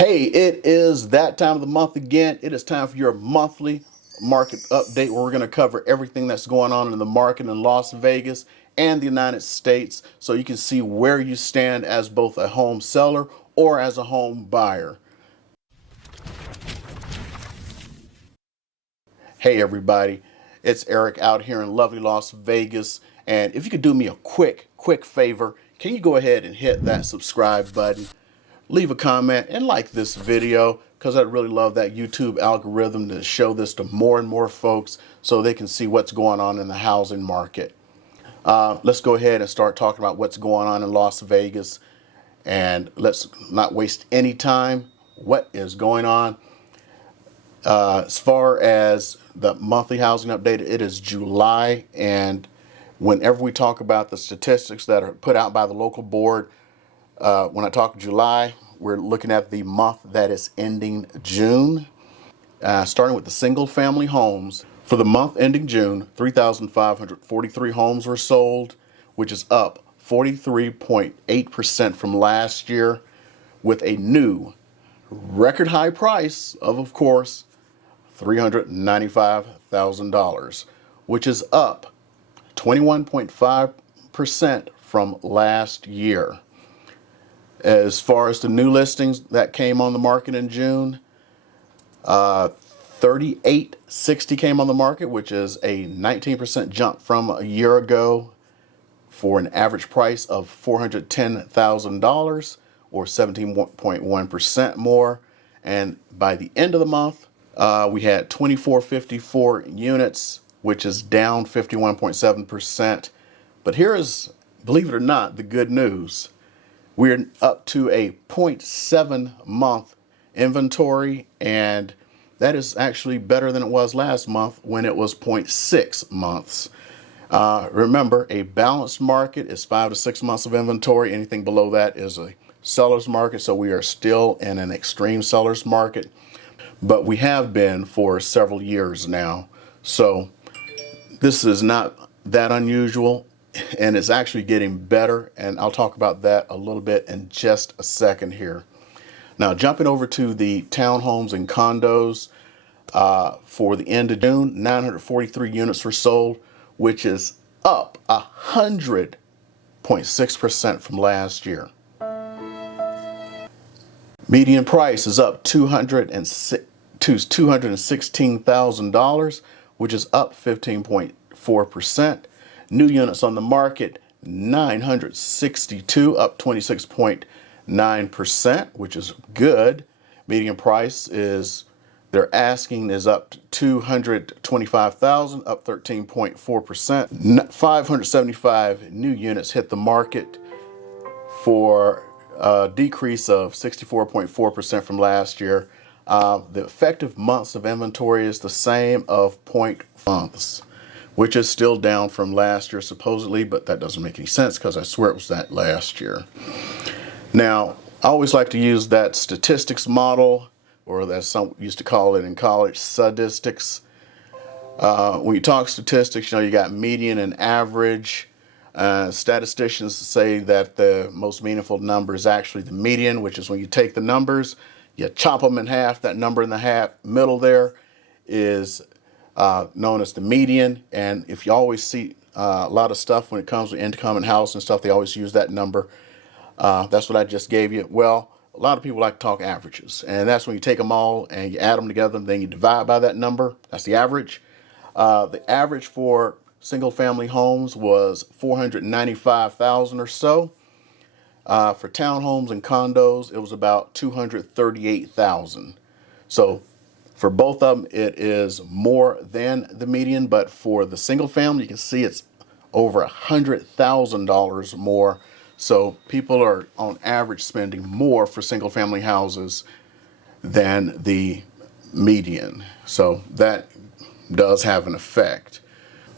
Hey, it is that time of the month again. It is time for your monthly market update where we're going to cover everything that's going on in the market in Las Vegas and the United States so you can see where you stand as both a home seller or as a home buyer. Hey everybody, it's Eric out here in lovely Las Vegas, and if you could do me a quick favor, can you go ahead and hit that subscribe button, leave a comment, and like this video, because I'd really love that YouTube algorithm to show this to more and more folks so they can see what's going on in the housing market. Let's go ahead and start talking about what's going on in Las Vegas, and let's not waste any time. What is going on? As far as the monthly housing update, it is July, and whenever we talk about the statistics that are put out by the local board, when I talk July, we're looking at the month that is ending June. Starting with the single family homes. For the month ending June, 3,543 homes were sold, which is up 43.8% from last year, with a new record high price of course, $395,000, which is up 21.5% from last year. As far as the new listings that came on the market in June, 3860 came on the market, which is a 19% jump from a year ago, for an average price of $410,000 or 17.1% more. And by the end of the month, we had 2454 units, which is down 51.7%. But here is, believe it or not, the good news. We're up to a 0.7 month inventory, and that is actually better than it was last month when it was 0.6 months. Remember, a balanced market is 5 to 6 months of inventory. Anything below that is a seller's market, so we are still in an extreme seller's market. But we have been for several years now. So this is not that unusual, and it's actually getting better. And I'll talk about that a little bit in just a second here. Now, jumping over to the townhomes and condos, for the end of June, 943 units were sold, which is up 100.6% from last year. Median price is up $216,000, which is up 15.4%. New units on the market, 962, up 26.9%, which is good. Median price is, they're asking, is up to $225,000, up 13.4%. 575 new units hit the market, for a decrease of 64.4% from last year. The effective months of inventory is the same of 0. months, which is still down from last year supposedly, but that doesn't make any sense because I swear it was that last year. Now, I always like to use that statistics model, or as some used to call it in college, statistics. When you talk statistics, you got median and average. Statisticians say that the most meaningful number is actually the median, which is when you take the numbers, you chop them in half. That number in the middle there is known as the median. And if you always see a lot of stuff when it comes to income and house and stuff, they always use that number. That's what I just gave you. Well, a lot of people like to talk averages, and that's when you take them all and you add them together, and then you divide by that number. That's the average. The average for single family homes was 495,000 or so. For townhomes and condos, it was about 238,000. So for both of them, it is more than the median, but for the single family, you can see it's over $100,000 more. So people are on average spending more for single family houses than the median. So that does have an effect.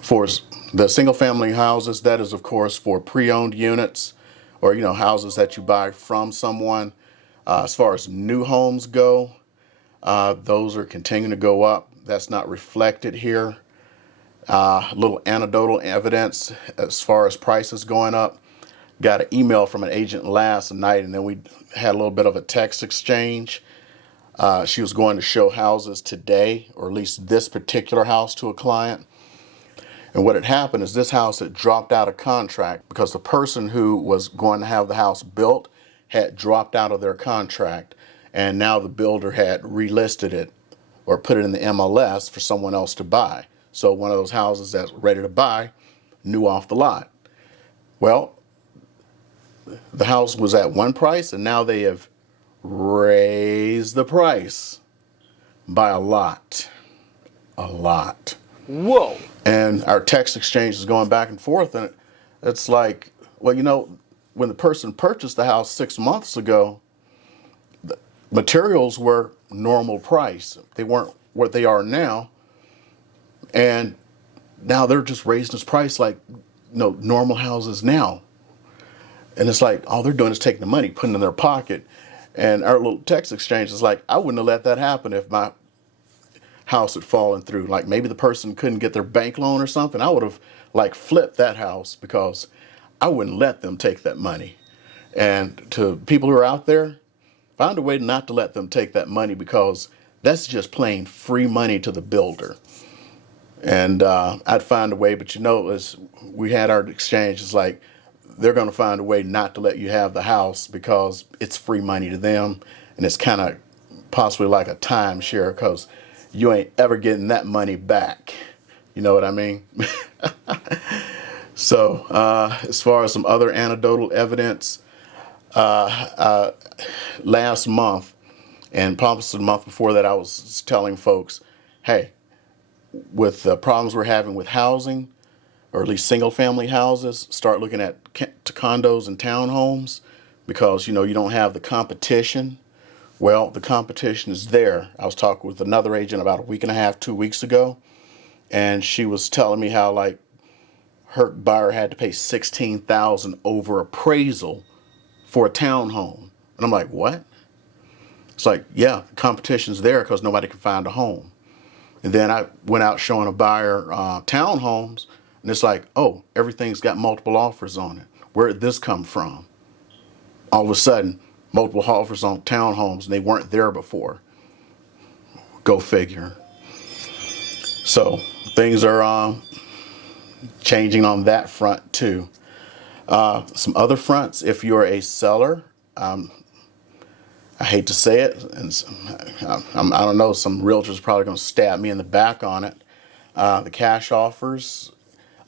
For the single family houses, that is of course for pre-owned units, or houses that you buy from someone. As far as new homes go, those are continuing to go up. That's not reflected here. A little anecdotal evidence as far as prices going up. got an email from an agent last night, and then we had a little bit of a text exchange. She was going to show houses today, or at least this particular house, to a client. And what had happened is this house had dropped out of contract because the person who was going to have the house built had dropped out of their contract, and now the builder had relisted it or put it in the MLS for someone else to buy. So one of those houses that's ready to buy, new off the lot. Well, the house was at one price, and now they have raised the price by a lot. A lot. Whoa. And our text exchange is going back and forth, and it's like, well, you know, when the person purchased the house 6 months ago, the materials were normal price. They weren't what they are now. And now they're just raising this price like, you know, normal houses now. And it's like, all they're doing is taking the money, putting it in their pocket. And our little text exchange is like, I wouldn't have let that happen if my house had fallen through. Like maybe the person couldn't get their bank loan or something. I would have like flipped that house because I wouldn't let them take that money. And to people who are out there, find a way not to let them take that money, because that's just plain free money to the builder. And I'd find a way, but you know, as we had our exchange, it's like they're going to find a way not to let you have the house because it's free money to them. And it's kind of possibly like a timeshare, because you ain't ever getting that money back. You know what I mean? So as far as some other anecdotal evidence, last month and probably the month before that, I was telling folks, hey, with the problems we're having with housing, or at least single family houses, start looking at condos and townhomes, because, you know, you don't have the competition. Well, the competition is there. I was talking with another agent about a week and a half, 2 weeks ago, and she was telling me how like her buyer had to pay $16,000 over appraisal for a townhome. And I'm like, what? It's like, yeah, the competition's there because nobody can find a home. And then I went out showing a buyer townhomes, and it's like, oh, everything's got multiple offers on it. Where did this come from? All of a sudden, multiple offers on townhomes, and they weren't there before. Go figure. So things are changing on that front too. Some other fronts, if you're a seller, I hate to say it, and I don't know, some realtors are probably going to stab me in the back on it. The cash offers,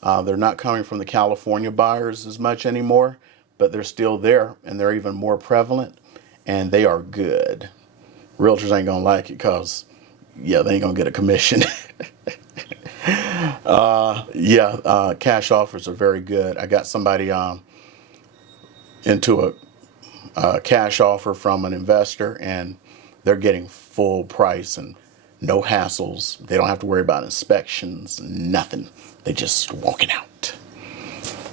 they're not coming from the California buyers as much anymore, but they're still there, and they're even more prevalent, and they are good. Realtors ain't going to like it because, yeah, they ain't going to get a commission. Cash offers are very good. I got somebody into a cash offer from an investor, and they're getting full price and no hassles. They don't have to worry about inspections, nothing. They just walking out.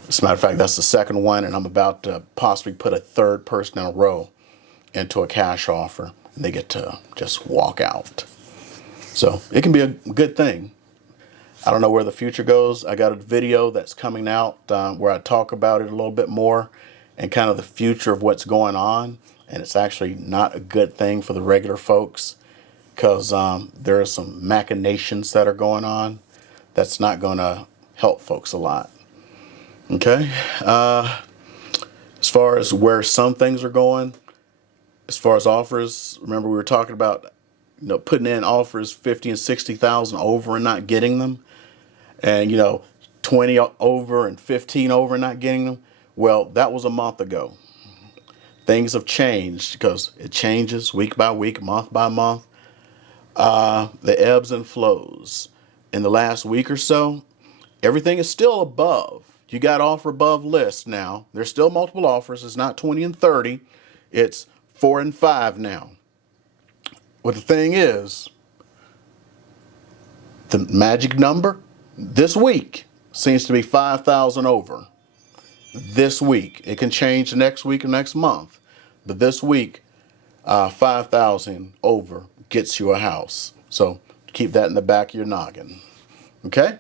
As a matter of fact, that's the second one, and I'm about to possibly put a third person in a row into a cash offer, and they get to just walk out. So it can be a good thing. I don't know where the future goes. I got a video that's coming out where I talk about it a little bit more and kind of the future of what's going on. And it's actually not a good thing for the regular folks, because there are some machinations that are going on that's not going to help folks a lot. Okay. As far as where some things are going, as far as offers, remember we were talking about, you know, putting in offers 50 and 60,000 over and not getting them, and 20 over and 15 over and not getting them. Well, that was a month ago. Things have changed because it changes week by week, month by month. The ebbs and flows. In the last week or so, everything is still above. You got offer above list now. There's still multiple offers. It's not 20 and 30. It's 4 and 5 now. But the thing is, the magic number this week seems to be 5,000 over. This week. It can change next week or next month. But this week, 5,000 over gets you a house. So keep that in the back of your noggin. Okay?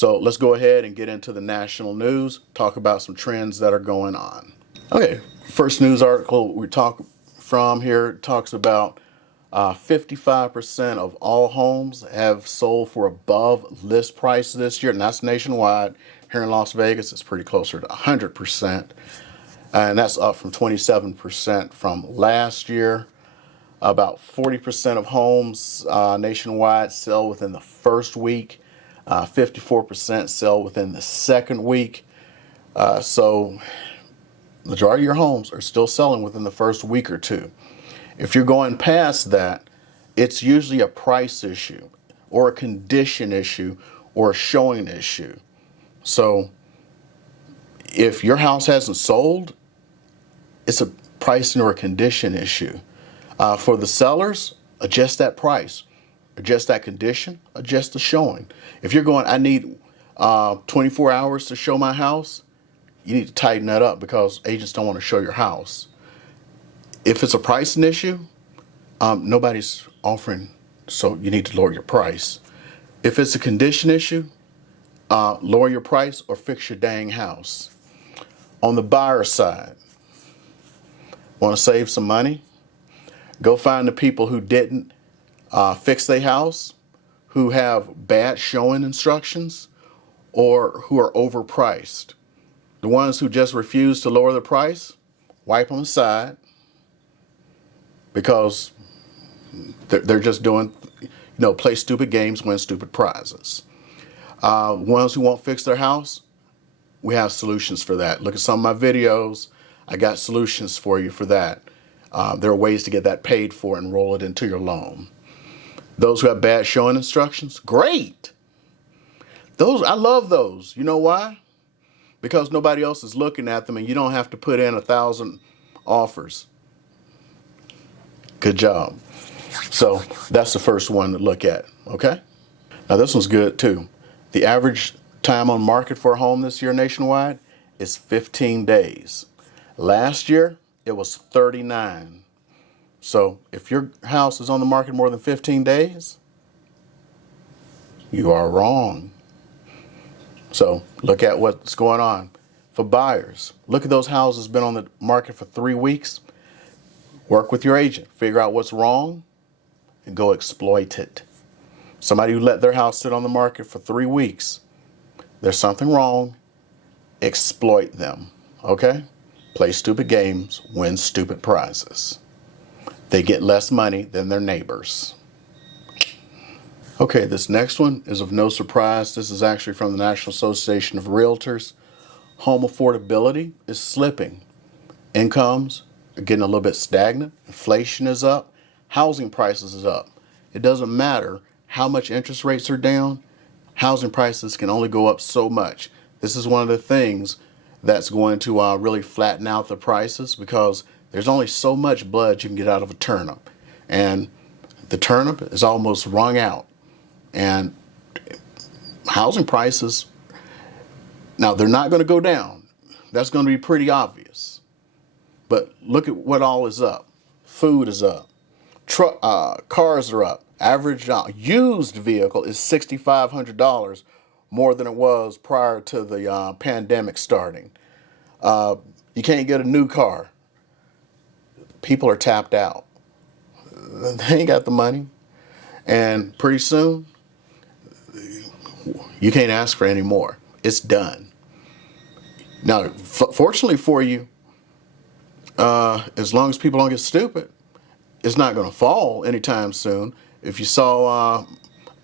So let's go ahead and get into the national news, talk about some trends that are going on. Okay, first news article we talk from here talks about 55% of all homes have sold for above list price this year, and that's nationwide. Here in Las Vegas, it's pretty closer to 100%, and that's up from 27% from last year. About 40% of homes nationwide sell within the first week. 54% sell within the second week. So the majority of your homes are still selling within the first week or two. If you're going past that, it's usually a price issue or a condition issue or a showing issue. So if your house hasn't sold, it's a pricing or a condition issue. For the sellers, adjust that price, adjust that condition, adjust the showing. If you're going, I need 24 hours to show my house, you need to tighten that up because agents don't want to show your house. If it's a pricing issue, nobody's offering, so you need to lower your price. If it's a condition issue, lower your price or fix your dang house. On the buyer side, want to save some money? Go find the people who didn't fix their house, who have bad showing instructions, or who are overpriced. The ones who just refuse to lower the price, wipe them aside because they're just doing, play stupid games, win stupid prizes. Ones who won't fix their house, we have solutions for that. Look at some of my videos. I got solutions for you for that. There are ways to get that paid for and roll it into your loan. Those who have bad showing instructions, great. I love those. You know why? Because nobody else is looking at them and you don't have to put in 1,000 offers. Good job. So that's the first one to look at, okay? Now this one's good too. The average time on market for a home this year nationwide is 15 days. Last year, it was 39. So if your house is on the market more than 15 days, you are wrong. So look at what's going on. For buyers, look at those houses been on the market for 3 weeks. Work with your agent, figure out what's wrong, and go exploit it. Somebody who let their house sit on the market for 3 weeks, there's something wrong, exploit them, okay? Play stupid games, win stupid prizes. They get less money than their neighbors. Okay, this next one is of no surprise. This is actually from the National Association of Realtors. Home affordability is slipping. Incomes are getting a little bit stagnant. Inflation is up. Housing prices is up. It doesn't matter how much interest rates are down. Housing prices can only go up so much. This is one of the things that's going to really flatten out the prices because there's only so much blood you can get out of a turnip. And the turnip is almost wrung out. And housing prices, now they're not going to go down. That's going to be pretty obvious. But look at what all is up. Food is up. Cars are up. Average used vehicle is $6,500 more than it was prior to the pandemic starting. You can't get a new car. People are tapped out. They ain't got the money. And pretty soon, you can't ask for any more. It's done. Now, fortunately for you, as long as people don't get stupid, it's not going to fall anytime soon. If you saw,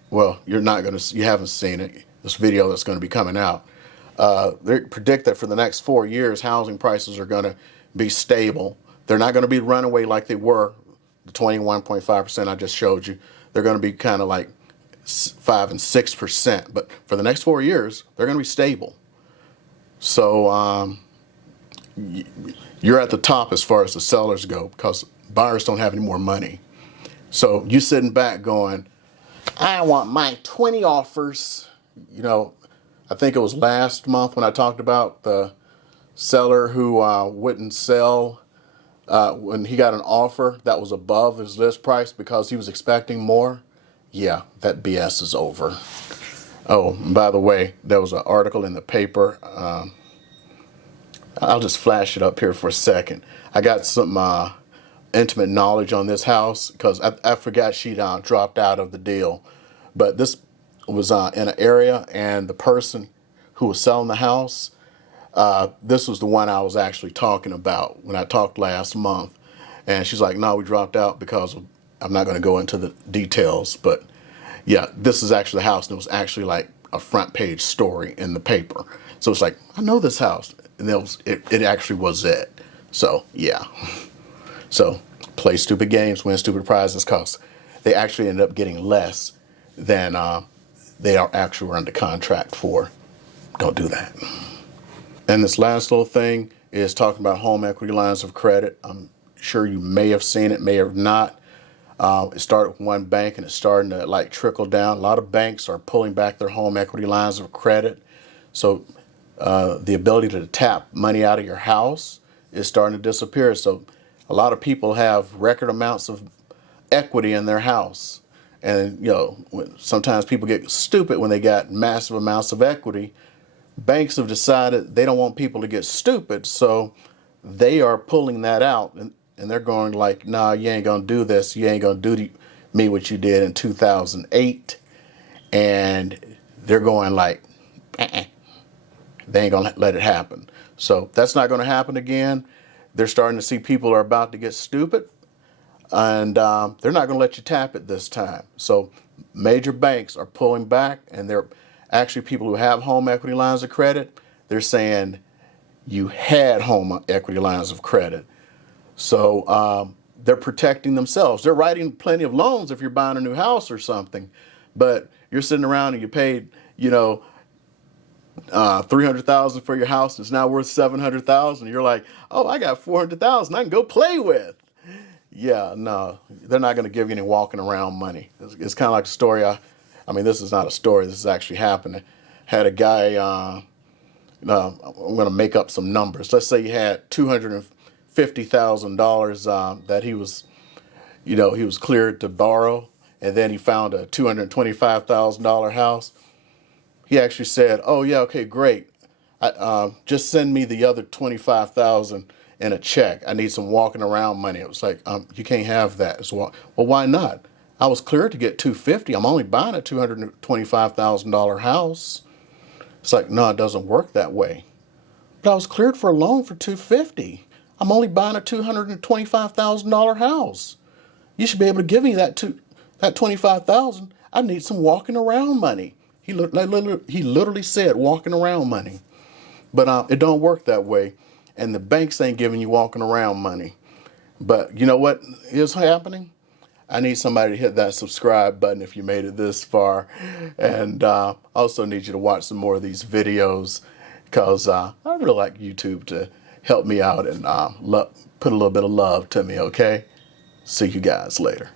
well, you haven't seen it. This video that's going to be coming out. They predict that for the next 4 years, housing prices are going to be stable. They're not going to be runaway like they were, the 21.5% I just showed you. They're going to be kind of like 5 and 6%. But for the next 4 years, they're going to be stable. So you're at the top as far as the sellers go because buyers don't have any more money. So you sitting back going, I want my 20 offers. I think it was last month when I talked about the seller who wouldn't sell when he got an offer that was above his list price because he was expecting more. Yeah, that BS is over. Oh, and by the way, there was an article in the paper. I'll just flash it up here for a second. I got some intimate knowledge on this house because I forgot she dropped out of the deal. But this was in an area, and the person who was selling the house, this was the one I was actually talking about when I talked last month. And she's like, no, we dropped out because of, I'm not going to go into the details. But yeah, this is actually the house, and it was actually like a front page story in the paper. So it's like, I know this house. And it actually was it. So yeah. So play stupid games, win stupid prizes, because they actually ended up getting less than they are actually were under contract for. Don't do that. And this last little thing is talking about home equity lines of credit. I'm sure you may have seen it, may have not. It started with one bank and it's starting to like trickle down. A lot of banks are pulling back their home equity lines of credit. So the ability to tap money out of your house is starting to disappear. So a lot of people have record amounts of equity in their house. And, you know, sometimes people get stupid when they got massive amounts of equity. Banks have decided they don't want people to get stupid, so they are pulling that out. And they're going like, nah, you ain't going to do this. You ain't going to do to me what you did in 2008. And they're going like, they ain't going to let it happen. So that's not going to happen again. They're starting to see people are about to get stupid, and they're not going to let you tap it this time. So major banks are pulling back, and they're actually people who have home equity lines of credit. They're saying you had home equity lines of credit. So they're protecting themselves. They're writing plenty of loans if you're buying a new house or something, but you're sitting around and you paid, you know, $300,000 for your house. It's now worth $700,000. You're like, oh, I got $400,000 I can go play with. Yeah, no, they're not going to give you any walking around money. It's kind of like a story. I mean, this is not a story. This is actually happening. Had a guy. I'm going to make up some numbers. Let's say he had $250,000 that he was, you know, he was cleared to borrow, and then he found a $225,000 house. He actually said, "Oh yeah, okay, great. Just send me the other 25,000 in a check. I need some walking around money." It was like, you can't have that. So, well, why not? I was cleared to get 250. I'm only buying a $225,000 house. It's like, no, it doesn't work that way. But I was cleared for a loan for 250. I'm only buying a $225,000 house. You should be able to give me that 25,000. I need some walking around money. He literally said walking around money. But it don't work that way. And the banks ain't giving you walking around money. But you know what is happening? I need somebody to hit that subscribe button if you made it this far. And I also need you to watch some more of these videos, because I really like YouTube to help me out and put a little bit of love to me, okay? See you guys later.